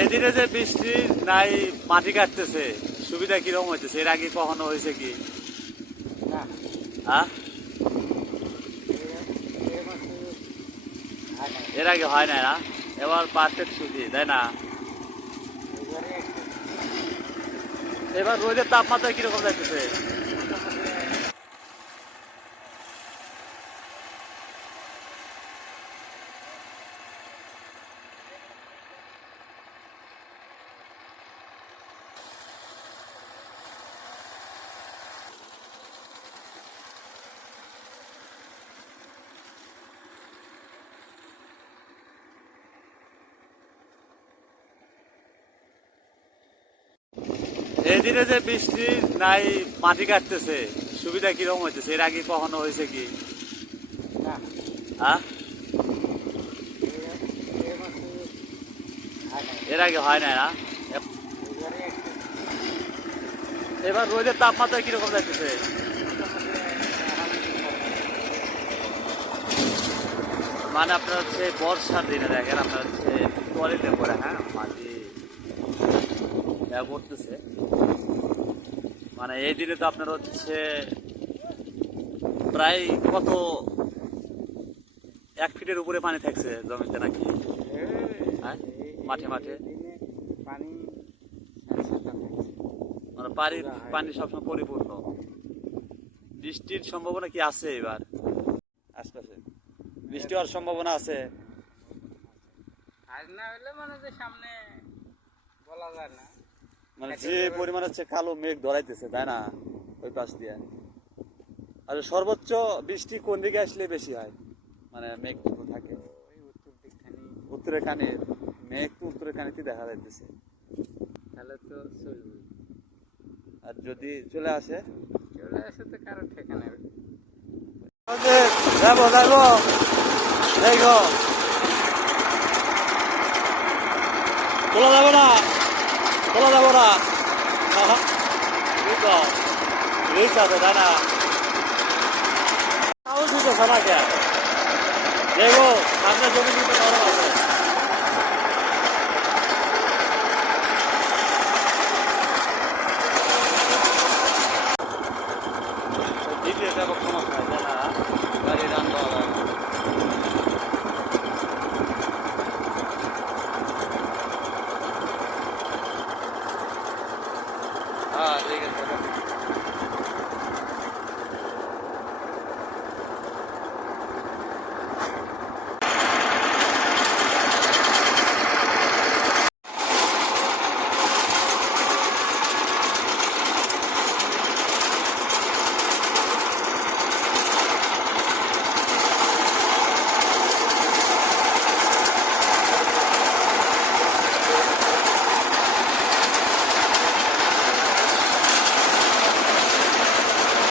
এদিনে যে বৃষ্টি নাই, মাটি কাটতেছে, সুবিধা কিরকম হইতেছে? এর আগে কখনো হয়েছে কি? না, হ্যাঁ, এর আগে হয় না না? এবার পারফেক্ট সুজি, তাই না? এবার রোদের তাপমাত্রা কিরকম যাইতেছে? এদিনে যে বৃষ্টি নাই, মাটি কাটতেছে, সুবিধা কিরকম হইতেছে? এর আগে কখনো হয়েছে কি? না, হ্যাঁ, এর আগে হয় না না? এবার রোদের তাপমাত্রা কিরকম যাইতেছে? মানে আপনার হচ্ছে বর্ষার দিনে দেখেন, আপনার হচ্ছে টয়লেটে পড়ে, হ্যাঁ, মাটি করতেছে। মানে এই দিনে তো আপনার হচ্ছে প্রায় কত 1 ফিটের উপরে পানি থাকছে জমিতে নাকি? হ্যাঁ, মাঠে মাঠে পানি মানে পানি সবসময় পরিপূর্ণ। বৃষ্টির সম্ভাবনা কি আছে এবার আশপাশে? বৃষ্টি হওয়ার সম্ভাবনা আছে? আজ না হলে মানে যে সামনে বলা যায় না। মানে যে পরিমাণ হচ্ছে কালো মেঘ ধরাইতেছে, তাই না, ওই পাশ দিয়ে। আর সর্বোচ্চ বৃষ্টি কোন দিকে আসলে বেশি হয়? মানে মেঘ থাকে ওই উত্তর দিকখানি, উত্তরের কানে, মেঘ তো উত্তরের কানেতে দেখা যাইতেছে। তাহলে তো চলবে। আর যদি চলে আসে, চলে আসে তো কারো ঠিকানা নেই। যাবো যাবো, দেখো তোলা যাবে না, তোলা যাবো না। রিচ আছে, তাই না? তাও দিতে সারা কে দেখো, সামনে জমি দিতে নরম আছে।